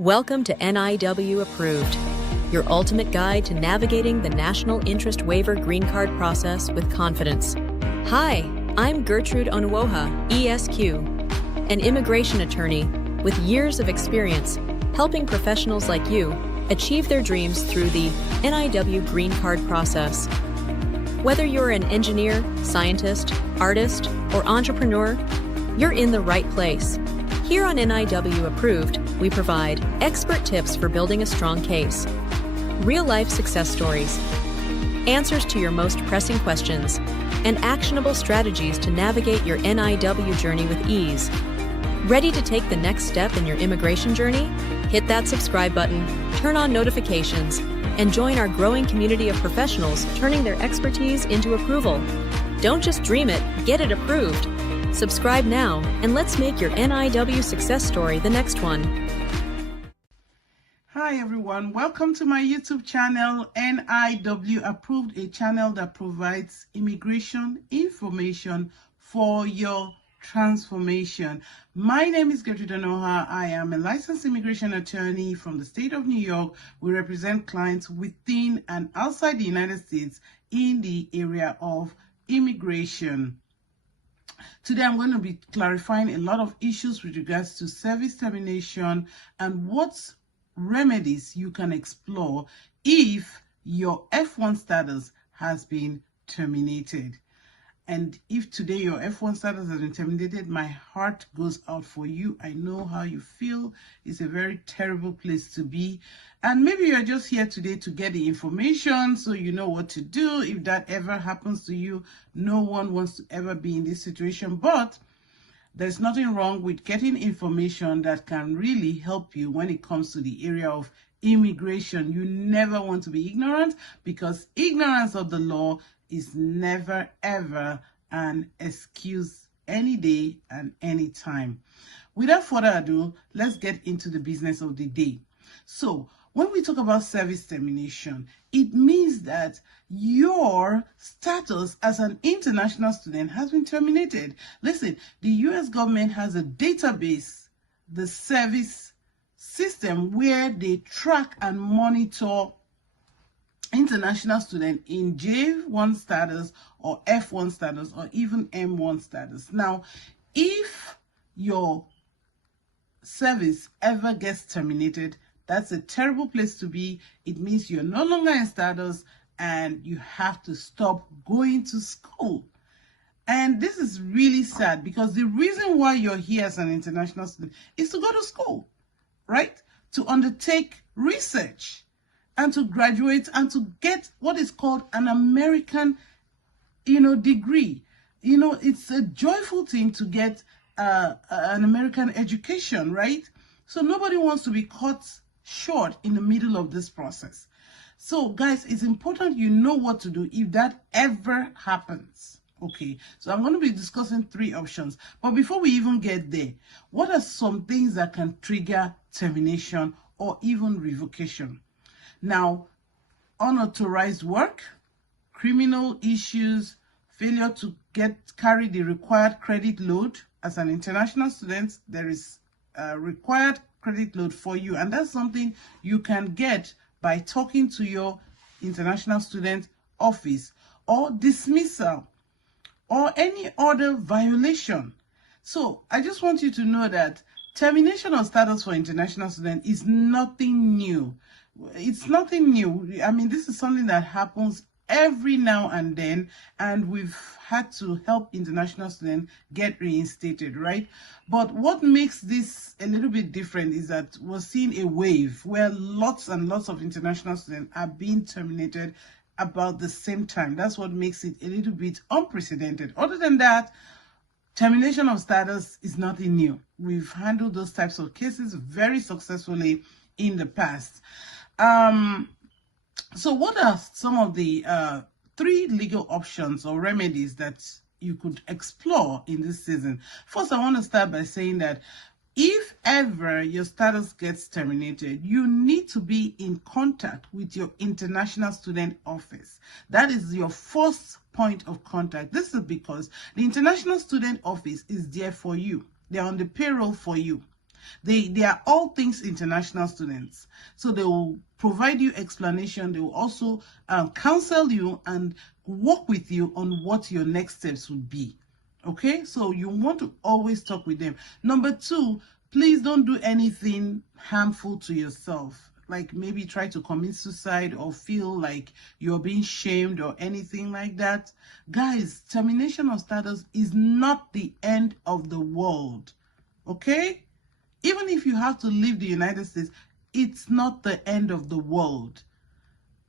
Welcome to NIW Approved, your ultimate guide to navigating the National Interest Waiver Green Card process with confidence. Hi, I'm Gertrude Onuoha, ESQ, an immigration attorney with years of experience helping professionals like you achieve their dreams through the NIW Green Card process. Whether you're an engineer, scientist, artist, or entrepreneur, you're in the right place. Here on NIW Approved, we provide expert tips for building a strong case, real-life success stories, answers to your most pressing questions, and actionable strategies to navigate your NIW journey with ease. Ready to take the next step in your immigration journey? Hit that subscribe button, turn on notifications, and join our growing community of professionals turning their expertise into approval. Don't just dream it, get it approved. Subscribe now, and let's make your NIW success story the next one. Hi everyone, welcome to my YouTube channel, NIW Approved, a channel that provides immigration information for your transformation. My name is Gertrude Onuoha. I am a licensed immigration attorney from the state of New York. We represent clients within and outside the United States in the area of immigration. Today, I'm going to be clarifying a lot of issues with regards to service termination and what remedies you can explore if your F1 status has been terminated. And if today your F1 status has been terminated, my heart goes out for you. I know how you feel. It's a very terrible place to be. And maybe you're just here today to get the information so you know what to do. If that ever happens to you, no one wants to ever be in this situation. But there's nothing wrong with getting information that can really help you when it comes to the area of immigration. You never want to be ignorant, because ignorance of the law is never ever an excuse any day and any time. Without further ado, let's get into the business of the day. So when we talk about service termination, it means that your status as an international student has been terminated. Listen, the US government has a database, the service system, where they track and monitor international student in J1 status or F1 status or even M1 status. Now, if your service ever gets terminated, that's a terrible place to be. It means you're no longer in status and you have to stop going to school. And this is really sad, because the reason why you're here as an international student is to go to school, right? To undertake research and to graduate and to get what is called an American, degree. It's a joyful thing to get an American education, right? So nobody wants to be caught short in the middle of this process. So guys, it's important you know what to do if that ever happens. Okay, so I'm going to be discussing 3 options. But before we even get there, what are some things that can trigger termination or even revocation? Now, unauthorized work, criminal issues, failure to carry the required credit load. As an international student, there is a required credit load for you, and that's something you can get by talking to your international student office, or dismissal, or any other violation. So I just want you to know that termination of status for international student is nothing new. It's nothing new. I mean, this is something that happens every now and then, and we've had to help international students get reinstated, right? But what makes this a little bit different is that we're seeing a wave where lots and lots of international students are being terminated about the same time. That's what makes it a little bit unprecedented. Other than that, termination of status is nothing new. We've handled those types of cases very successfully in the past. So what are some of the 3 legal options or remedies that you could explore in this season? First, I want to start by saying that if ever your status gets terminated, you need to be in contact with your international student office. That is your first point of contact. This is because the international student office is there for you. They're on the payroll for you. They are all things international students. So they will provide you explanation. They will also counsel you and work with you on what your next steps would be. Okay, so you want to always talk with them. Number two, please don't do anything harmful to yourself, like maybe try to commit suicide or feel like you're being shamed or anything like that. Guys, termination of status is not the end of the world. Okay, even if you have to leave the United States, it's not the end of the world.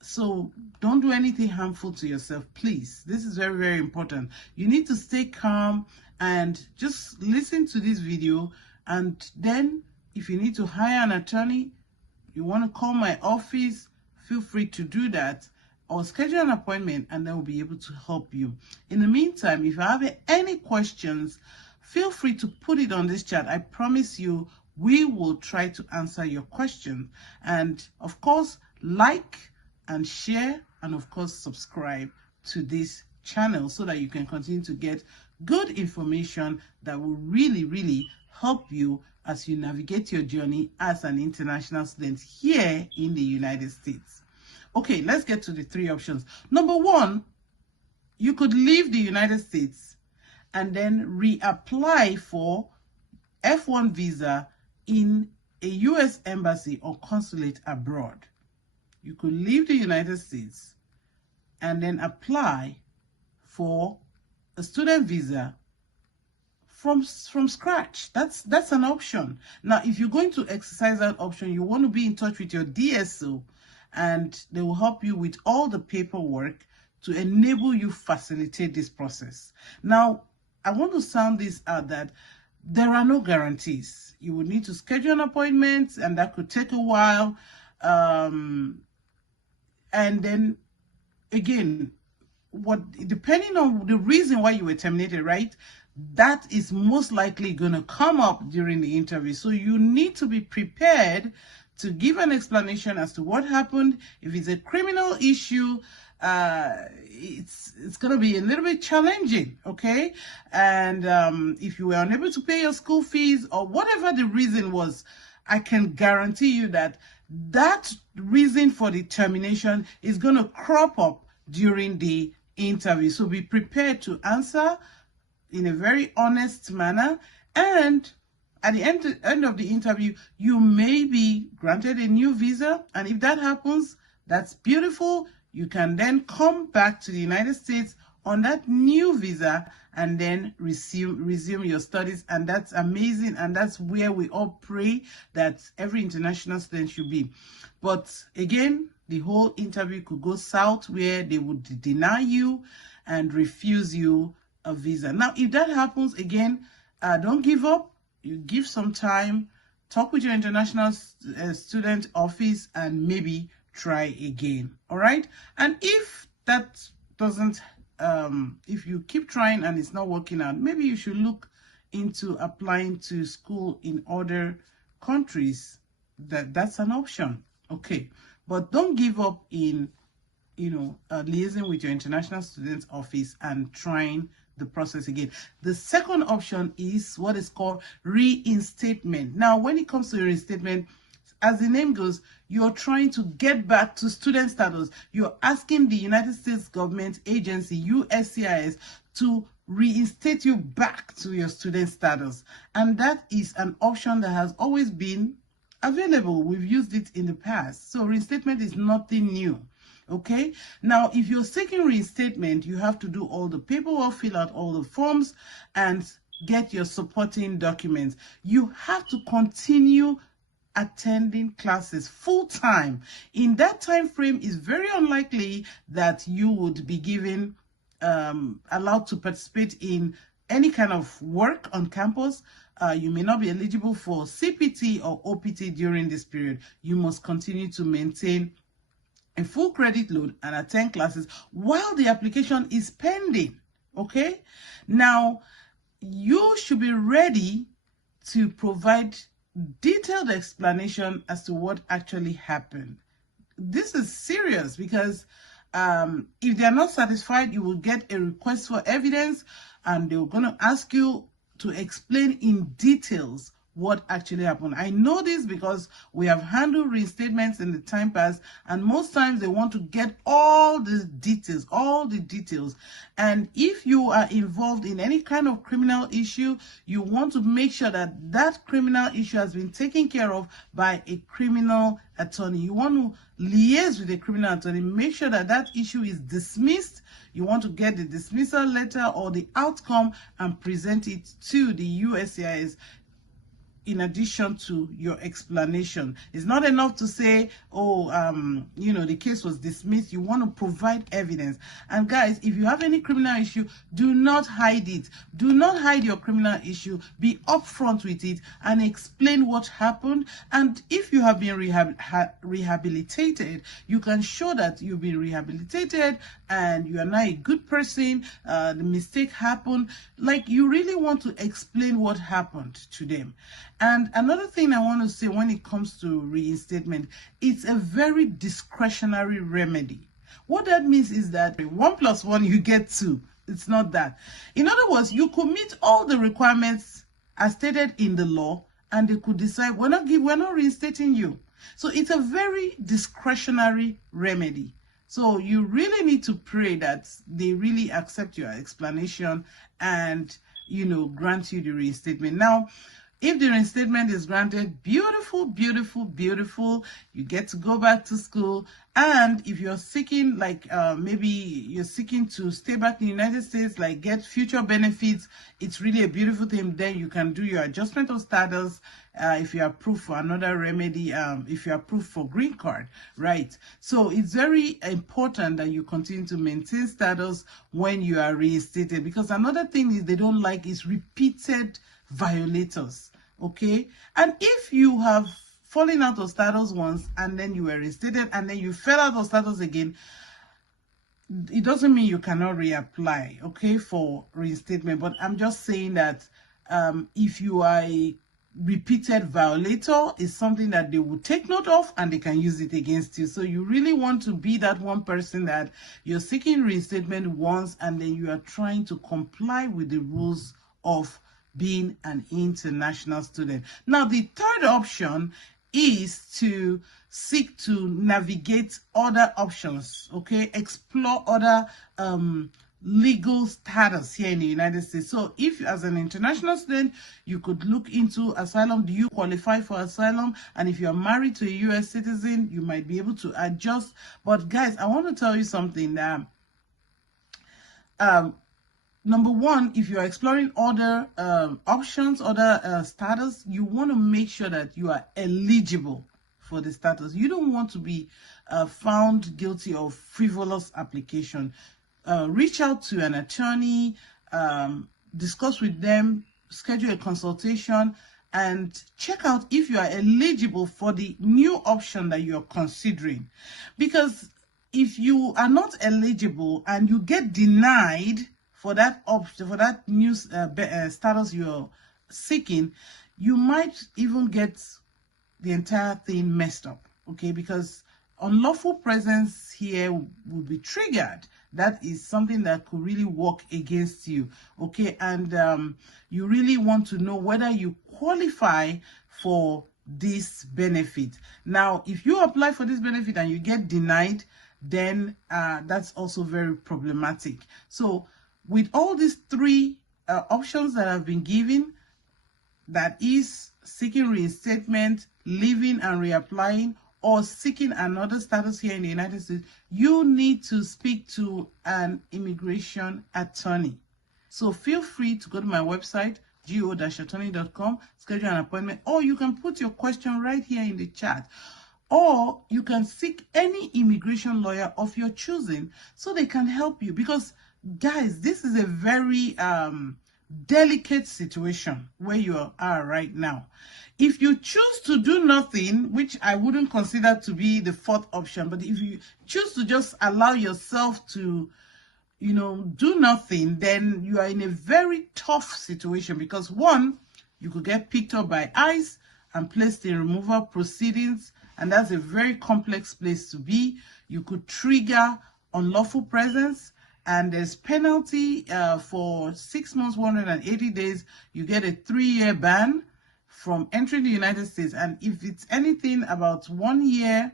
So don't do anything harmful to yourself, please. This is very, very important. You need to stay calm and just listen to this video. And then if you need to hire an attorney, you want to call my office, feel free to do that, or schedule an appointment and I will be able to help you. In the meantime, if you have any questions, feel free to put it on this chat. I promise you, we will try to answer your question. And of course, like and share, and of course subscribe to this channel so that you can continue to get good information that will really help you as you navigate your journey as an international student here in the United States. Okay, let's get to the three options. Number one, you could leave the United States and then reapply for F1 visa in a US embassy or consulate abroad. You could leave the United States and then apply for a student visa from scratch. That's an option. Now, if you're going to exercise that option, you want to be in touch with your DSO and they will help you with all the paperwork to enable you facilitate this process. Now, I want to sound this out that there are no guarantees. You will need to schedule an appointment and that could take a while. And then again, depending on the reason why you were terminated, right? That is most likely going to come up during the interview. So you need to be prepared to give an explanation as to what happened. If it's a criminal issue, it's going to be a little bit challenging, okay? And if you were unable to pay your school fees or whatever the reason was, I can guarantee you that that reason for the termination is going to crop up during the interview. So be prepared to answer in a very honest manner, and at the end of the interview, you may be granted a new visa. And if that happens, that's beautiful. You can then come back to the United States on that new visa and then resume your studies. And that's amazing. And that's where we all pray that every international student should be. But again, the whole interview could go south where they would deny you and refuse you a visa. Now, if that happens again, don't give up. You give some time, talk with your international student office, and maybe try again. All right. And if that doesn't, if you keep trying and it's not working out, maybe you should look into applying to school in other countries. That's an option. Okay. But don't give up in, liaising with your international students office and trying the process again. The second option is what is called reinstatement. Now, when it comes to reinstatement, as the name goes, you're trying to get back to student status. You're asking the United States government agency, USCIS, to reinstate you back to your student status. And that is an option that has always been available. We've used it in the past. So reinstatement is nothing new. Okay, now if you're seeking reinstatement, you have to do all the paperwork, fill out all the forms, and get your supporting documents. You have to continue attending classes full time. In that time frame, it's very unlikely that you would be given allowed to participate in any kind of work on campus. You may not be eligible for CPT or OPT during this period. You must continue to maintain a full credit load and attend classes while the application is pending. Okay, now you should be ready to provide detailed explanation as to what actually happened. This is serious because if they are not satisfied, you will get a request for evidence and they're going to ask you to explain in details what actually happened. I know this because we have handled reinstatements in the time past, and most times they want to get all the details, And if you are involved in any kind of criminal issue, you want to make sure that that criminal issue has been taken care of by a criminal attorney. You want to liaise with a criminal attorney, make sure that that issue is dismissed. You want to get the dismissal letter or the outcome and present it to the USCIS in addition to your explanation. It's not enough to say, oh, the case was dismissed. You want to provide evidence. And guys, if you have any criminal issue, do not hide it. Do not hide your criminal issue. Be upfront with it and explain what happened. And if you have been rehabilitated, you can show that you've been rehabilitated and you are now a good person. The mistake happened. Like, you really want to explain what happened to them. And another thing I want to say when it comes to reinstatement, it's a very discretionary remedy. What that means is that 1 + 1, you get 2. It's not that. In other words, you could meet all the requirements as stated in the law, and they could decide, we're not reinstating you. So it's a very discretionary remedy. So you really need to pray that they really accept your explanation and, grant you the reinstatement. Now, if the reinstatement is granted, beautiful, beautiful, beautiful. You get to go back to school. And if you're seeking, maybe you're seeking to stay back in the United States, like get future benefits, it's really a beautiful thing. Then you can do your adjustment of status if you're approved for another remedy, if you're approved for green card, right? So it's very important that you continue to maintain status when you are reinstated, because another thing is they don't like is repeated violators. Okay, and if you have fallen out of status once and then you were reinstated and then you fell out of status again, it doesn't mean you cannot reapply, okay, for reinstatement. But I'm just saying that if you are a repeated violator, it's something that they will take note of and they can use it against you. So you really want to be that one person that you're seeking reinstatement once and then you are trying to comply with the rules of being an international student. Now, the third option is to seek to navigate other options, okay, explore other legal status here in the United States. So if as an international student, you could look into asylum. Do you qualify for asylum? And if you're married to a US citizen, you might be able to adjust. But guys, I want to tell you something that number one, if you're exploring other options, other status, you want to make sure that you are eligible for the status. You don't want to be found guilty of frivolous application. Reach out to an attorney, discuss with them, schedule a consultation, and check out if you are eligible for the new option that you're considering. Because if you are not eligible and you get denied for that option, for that new status you're seeking, you might even get the entire thing messed up, okay? Because unlawful presence here will be triggered. That is something that could really work against you, okay? And you really want to know whether you qualify for this benefit. Now, if you apply for this benefit and you get denied, then that's also very problematic. So with all these three options that have been given, that is seeking reinstatement, leaving and reapplying, or seeking another status here in the United States, you need to speak to an immigration attorney. So feel free to go to my website, go-attorney.com, schedule an appointment, or you can put your question right here in the chat. Or you can seek any immigration lawyer of your choosing so they can help you. Because guys, this is a very delicate situation where you are right now. If you choose to do nothing, which I wouldn't consider to be the fourth option, but if you choose to just allow yourself to, do nothing, then you are in a very tough situation. Because one, you could get picked up by ICE and placed in removal proceedings, and that's a very complex place to be. You could trigger unlawful presence, and there's penalty for 6 months, 180 days. You get a 3-year ban from entering the United States. And if it's anything about 1 year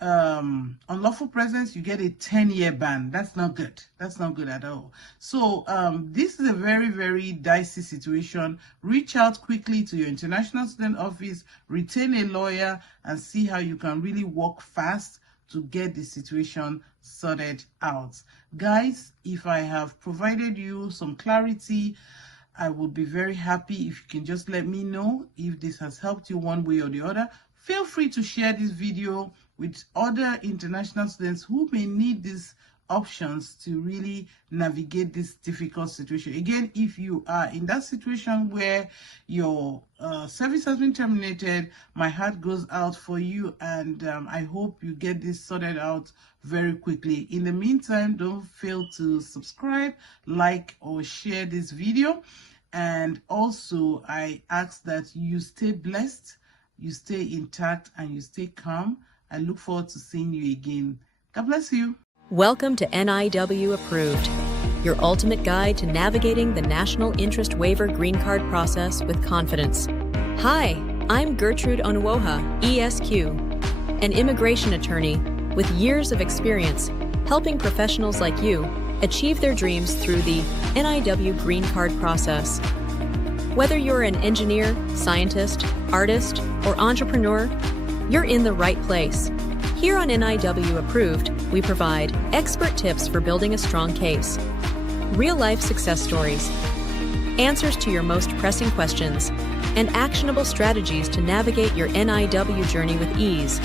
unlawful presence, you get a 10-year ban. That's not good. That's not good at all. So this is a very, very dicey situation. Reach out quickly to your international student office, retain a lawyer, and see how you can really work fast to get the situation sorted out. Guys, if I have provided you some clarity, I would be very happy if you can just let me know if this has helped you one way or the other. Feel free to share this video with other international students who may need these options to really navigate this difficult situation. Again, if you are in that situation where your service has been terminated, my heart goes out for you, and I hope you get this sorted out very quickly. In the meantime, don't fail to subscribe, like, or share this video. And also, I ask that you stay blessed, you stay intact, and you stay calm. I look forward to seeing you again. God bless you. Welcome to NIW Approved, your ultimate guide to navigating the National Interest Waiver Green Card process with confidence. Hi, I'm Gertrude Onuoha, ESQ, an immigration attorney with years of experience helping professionals like you achieve their dreams through the NIW Green Card process. Whether you're an engineer, scientist, artist, or entrepreneur, you're in the right place. Here on NIW Approved, we provide expert tips for building a strong case, real-life success stories, answers to your most pressing questions, and actionable strategies to navigate your NIW journey with ease.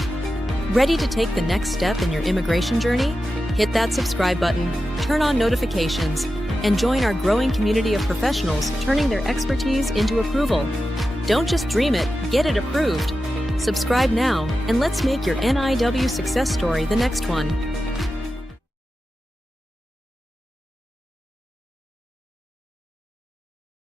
Ready to take the next step in your immigration journey? Hit that subscribe button, turn on notifications, and join our growing community of professionals turning their expertise into approval. Don't just dream it, get it approved. Subscribe now, and let's make your NIW success story the next one.